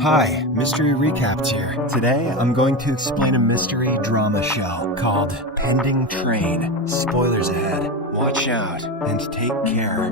Hi, Mystery Recaps here. Today, I'm going to explain a mystery drama show called Pending Train. Spoilers ahead. Watch out and take care.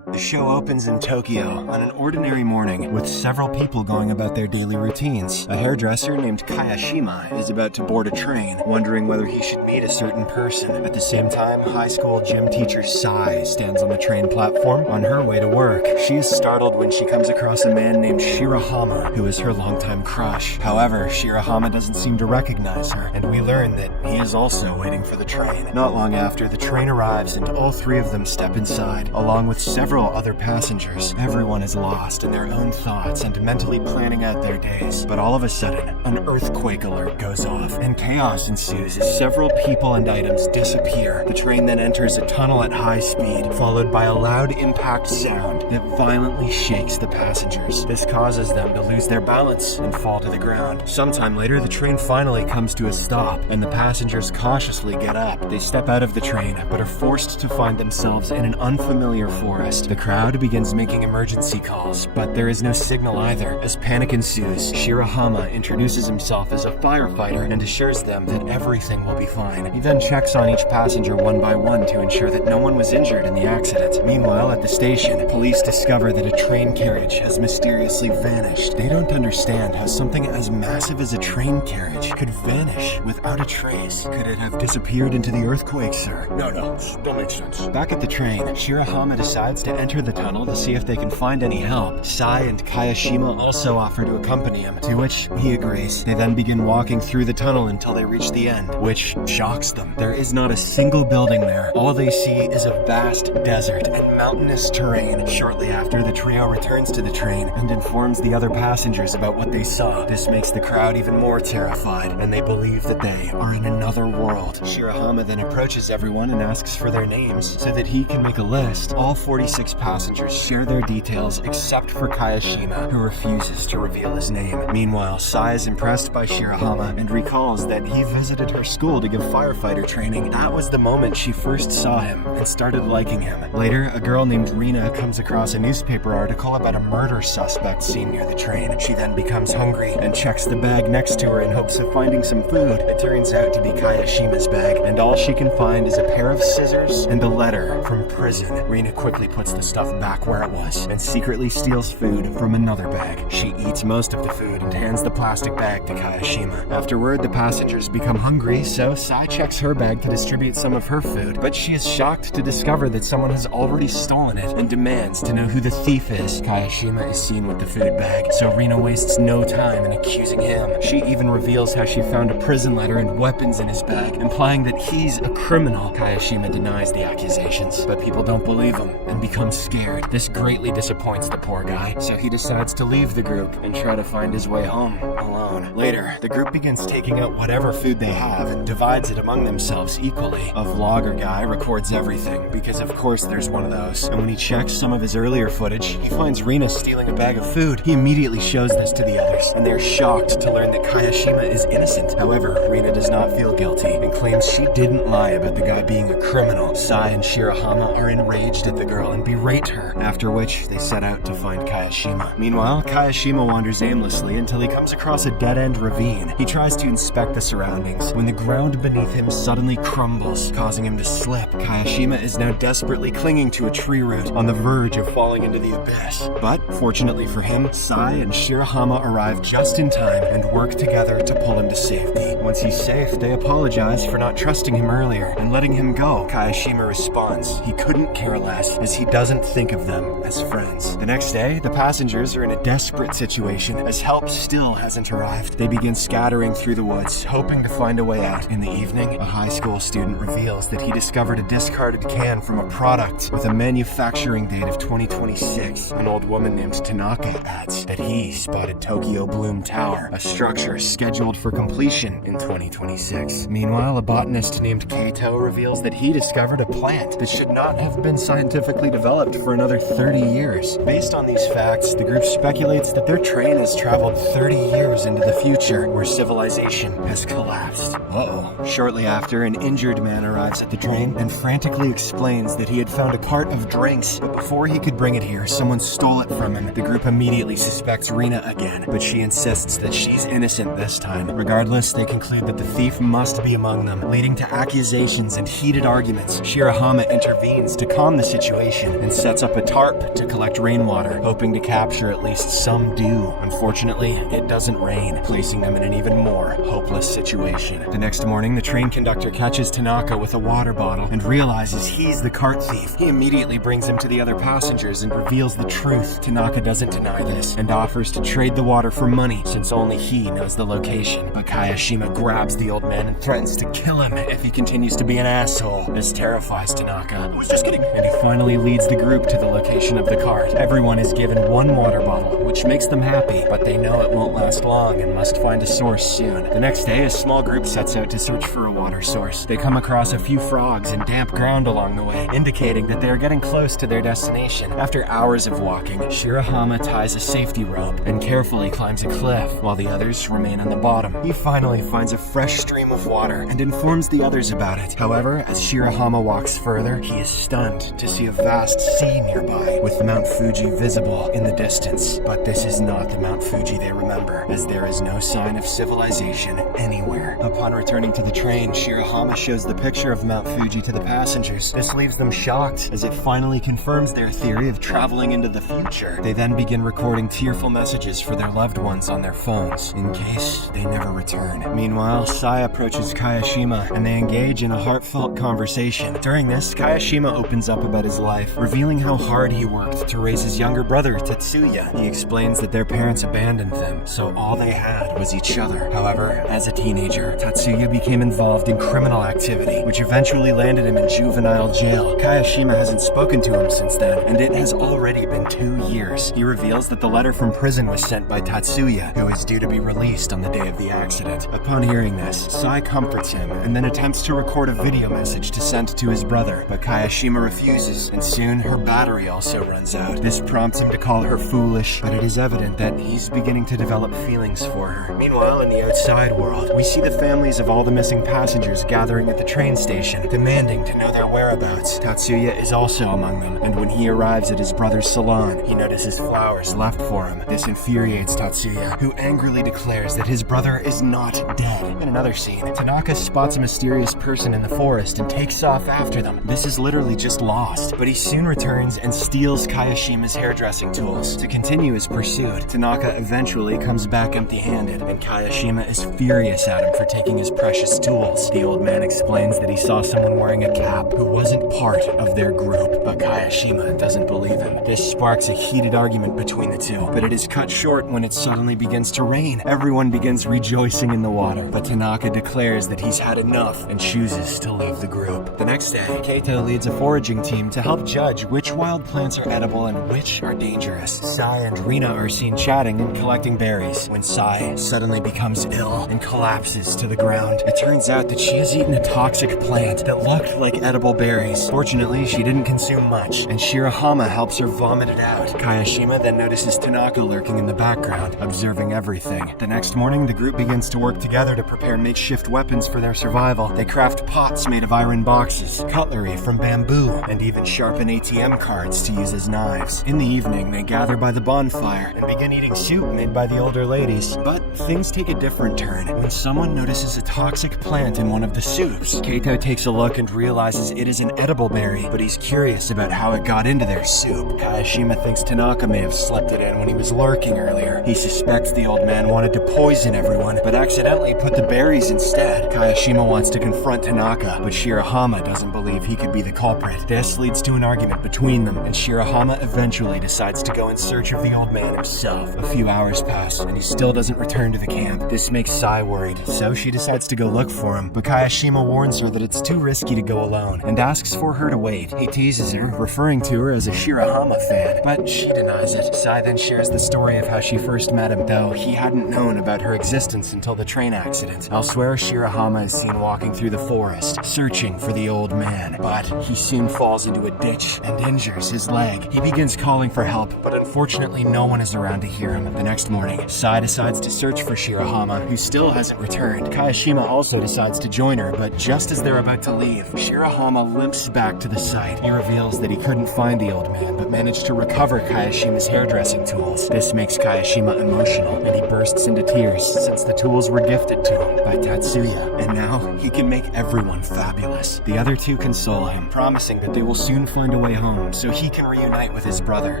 The show opens in Tokyo on an ordinary morning with several people going about their daily routines. A hairdresser named Kayashima is about to board a train, wondering whether he should meet a certain person. At the same time, high school gym teacher Sai stands on the train platform on her way to work. She is startled when she comes across a man named Shirahama, who is her longtime crush. However, Shirahama doesn't seem to recognize her, and we learn that he is also waiting for the train. Not long after, the train arrives and all three of them step inside, along with several other passengers. Everyone is lost in their own thoughts and mentally planning out their days. But all of a sudden, an earthquake alert goes off, and chaos ensues as several people and items disappear. The train then enters a tunnel at high speed, followed by a loud impact sound that violently shakes the passengers. This causes them to lose their balance and fall to the ground. Sometime later, the train finally comes to a stop, and the passengers cautiously get up. They step out of the train, but are forced to find themselves in an unfamiliar forest. The crowd begins making emergency calls, but there is no signal either. As panic ensues, Shirahama introduces himself as a firefighter and assures them that everything will be fine. He then checks on each passenger one by one to ensure that no one was injured in the accident. Meanwhile, at the station, police discover that a train carriage has mysteriously vanished. They don't understand how something as massive as a train carriage could vanish without a trace. Could it have disappeared into the earthquake, sir? No, that makes sense. Back at the train, Shirahama decides to enter the tunnel to see if they can find any help. Sai and Kayashima also offer to accompany him, to which he agrees. They then begin walking through the tunnel until they reach the end, which shocks them. There is not a single building there. All they see is a vast desert and mountainous terrain. Shortly after, the trio returns to the train and informs the other passengers about what they saw. This makes the crowd even more terrified, and they believe that they are in another world. Shirahama then approaches everyone and asks for their names so that he can make a list. All 46 passengers share their details except for Kayashima, who refuses to reveal his name. Meanwhile, Sai is impressed by Shirahama and recalls that he visited her school to give firefighter training. That was the moment she first saw him and started liking him. Later, a girl named Rina comes across a newspaper article about a murder suspect seen near the train. She then becomes hungry and checks the bag next to her in hopes of finding some food. It turns out to be Kayashima's bag, and all she can find is a pair of scissors and a letter from prison. Rina quickly puts the stuff back where it was and secretly steals food from another bag. She eats most of the food and hands the plastic bag to Kayashima. Afterward, the passengers become hungry, so Sai checks her bag to distribute some of her food, but she is shocked to discover that someone has already stolen it and demands to know who the thief is. Kayashima is seen with the food bag, so Rina wastes no time in accusing him. She even reveals how she found a prison letter and weapons in his bag, implying that he's a criminal. Kayashima denies the accusations, but people don't believe him and become scared. This greatly disappoints the poor guy, so he decides to leave the group and try to find his way home alone. Later, the group begins taking out whatever food they have and divides it among themselves equally. A vlogger guy records everything, because of course there's one of those, and when he checks some of his earlier footage, he finds Rina stealing a bag of food. He immediately shows this to the others, and they're shocked to learn that Kayashima is innocent. However, Rina does not feel guilty and claims she didn't lie about the guy being a criminal. Sai and Shirahama are enraged at the girl and berate her, after which they set out to find Kayashima. Meanwhile, Kayashima wanders aimlessly until he comes across a dead-end ravine. He tries to inspect the surroundings when the ground beneath him suddenly crumbles, causing him to slip. Kayashima is now desperately clinging to a tree root on the verge of falling into the abyss. But, fortunately for him, Sai and Shirahama arrive just in time and work together to pull him to safety. Once he's safe, they apologize for not trusting him earlier and letting him go. Kayashima responds he couldn't care less, as he doesn't think of them as friends. The next day, the passengers are in a desperate situation as help still hasn't arrived. They begin scattering through the woods, hoping to find a way out. In the evening, a high school student reveals that he discovered a discarded can from a product with a manufacturing date of 2026. An old woman named Tanaka adds that he spotted Tokyo Bloom Tower, a structure scheduled for completion in 2026. Meanwhile, a botanist named Kaito reveals that he discovered a plant that should not have been scientifically developed developed for another 30 years. Based on these facts, the group speculates that their train has traveled 30 years into the future, where civilization has collapsed. Uh-oh. Shortly after, an injured man arrives at the train and frantically explains that he had found a cart of drinks, but before he could bring it here, someone stole it from him. The group immediately suspects Rina again, but she insists that she's innocent this time. Regardless, they conclude that the thief must be among them, leading to accusations and heated arguments. Shirahama intervenes to calm the situation and sets up a tarp to collect rainwater, hoping to capture at least some dew. Unfortunately, it doesn't rain, placing them in an even more hopeless situation. The next morning, the train conductor catches Tanaka with a water bottle and realizes he's the cart thief. He immediately brings him to the other passengers and reveals the truth. Tanaka doesn't deny this and offers to trade the water for money, since only he knows the location. But Kayashima grabs the old man and threatens to kill him if he continues to be an asshole. This terrifies Tanaka. I was just kidding. And he finally leads the group to the location of the cart. Everyone is given one water bottle, which makes them happy, but they know it won't last long and must find a source soon. The next day, a small group sets out to search for a water source. They come across a few frogs and damp ground along the way, indicating that they are getting close to their destination. After hours of walking, Shirahama ties a safety rope and carefully climbs a cliff, while the others remain on the bottom. He finally finds a fresh stream of water and informs the others about it. However, as Shirahama walks further, he is stunned to see a vast sea nearby, with Mount Fuji visible in the distance. But this is not the Mount Fuji they remember, as there is no sign of civilization anywhere. Upon returning to the train, Shirahama shows the picture of Mount Fuji to the passengers. This leaves them shocked, as it finally confirms their theory of traveling into the future. They then begin recording tearful messages for their loved ones on their phones, in case they never return. Meanwhile, Sai approaches Kayashima, and they engage in a heartfelt conversation. During this, Kayashima opens up about his life, revealing how hard he worked to raise his younger brother, Tetsuya. He explains that their parents abandoned them, so all they had was each other. However, as a teenager, Tetsuya became involved in criminal activity, which eventually landed him in juvenile jail. Kayashima hasn't spoken to him since then, and it has already been 2 years. He reveals that the letter from prison was sent by Tetsuya, who is due to be released on the day of the accident. Upon hearing this, Sai comforts him and then attempts to record a video message to send to his brother, but Kayashima refuses, and soon her battery also runs out. This prompts him to call her foolish, but it is evident that he's beginning to develop feelings for her. Meanwhile, in the outside world, we see the families of all the missing passengers gathering at the train station, demanding to know their whereabouts. Tatsuya is also among them, and when he arrives at his brother's salon, he notices flowers left for him. This infuriates Tatsuya, who angrily declares that his brother is not dead. In another scene, Tanaka spots a mysterious person in the forest and takes off after them. This is literally just lost, but he soon returns and steals Kayashima's hairdressing tools. To continue his pursuit, Tanaka eventually comes back empty-handed, and Kayashima is furious at him for taking his precious tools. The old man explains that he saw someone wearing a cap who wasn't part of their group, but Kayashima doesn't believe him. This sparks a heated argument between the two, but it is cut short when it suddenly begins to rain. Everyone begins rejoicing in the water, but Tanaka declares that he's had enough and chooses to leave the group. The next day, Keito leads a foraging team to help judge which wild plants are edible and which are dangerous. Sai and Rina are seen chatting and collecting berries, when Sai suddenly becomes ill and collapses to the ground. It turns out that she has eaten a toxic plant that looked like edible berries. Fortunately, she didn't consume much, and Shirahama helps her vomit it out. Kayashima then notices Tanaka lurking in the background, observing everything. The next morning, the group begins to work together to prepare makeshift weapons for their survival. They craft pots made of iron boxes, cutlery from bamboo, and even sharpen ATM cards to use as knives. In the evening, they gather by the bonfire and begin eating soup made by the older ladies. But things take a different turn when someone notices a toxic plant in one of the soups. Keito takes a look and realizes it is an edible berry, but he's curious about how it got into their soup. Kayashima thinks Tanaka may have slipped it in when he was lurking earlier. He suspects the old man wanted to poison everyone, but accidentally put the berries instead. Kayashima wants to confront Tanaka, but Shirahama doesn't believe he could be the culprit. This leads to an argument between them, and Shirahama eventually decides to go in search of the old man himself. A few hours pass, and he still doesn't return to the camp. This makes Sai worried, so she decides to go look for him, but Kayashima warns her that it's too risky to go alone, and asks for her to wait. He teases her, referring to her as a Shirahama fan, but she denies it. Sai then shares the story of how she first met him, though he hadn't known about her existence until the train accident. Elsewhere, Shirahama is seen walking through the forest, searching for the old man, but he soon falls into a ditch and injures his leg. He begins calling for help, but unfortunately no one is around to hear him. The next morning, Sai decides to search for Shirahama, who still hasn't returned. Kayashima also decides to join her, but just as they're about to leave, Shirahama limps back to the site. He reveals that he couldn't find the old man, but managed to recover Kayashima's hairdressing tools. This makes Kayashima emotional, and he bursts into tears since the tools were gifted to him by Tatsuya, and now he can make everyone fabulous. The other two console him, promising that they will soon find a way home so he can reunite with his brother.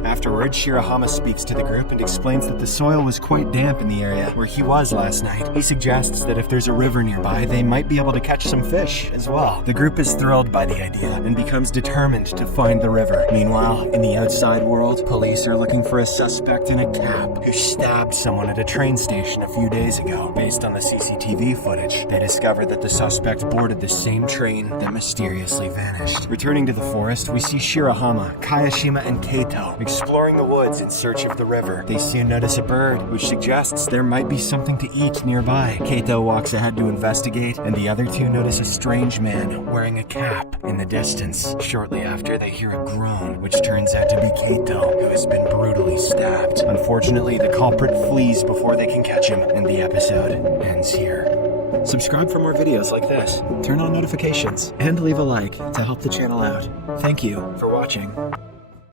Afterward, Shirahama speaks to the group and explains that the soil was quite damp in the area where he was last night. He suggests that if there's a river nearby, they might be able to catch some fish as well. The group is thrilled by the idea and becomes determined to find the river. Meanwhile, in the outside world, police are looking for a suspect in a cap who stabbed someone at a train station a few days ago. Based on the CCTV footage, they discovered that the suspect boarded the same train that mysteriously vanished. Returning to the forest, we see Shirahama, Kayashima, and Keito exploring the woods in search of the river. They soon notice a bird, which suggests there might be something to eat nearby. Keito walks ahead to investigate, and the other two notice a strange man wearing a cap in the distance. Shortly after, they hear a groan, which turns out to be Keito, who has been brutally stabbed. Unfortunately, the culprit flees before they can catch him, and the episode ends here. Subscribe for more videos like this, turn on notifications, and leave a like to help the channel out. Thank you for watching.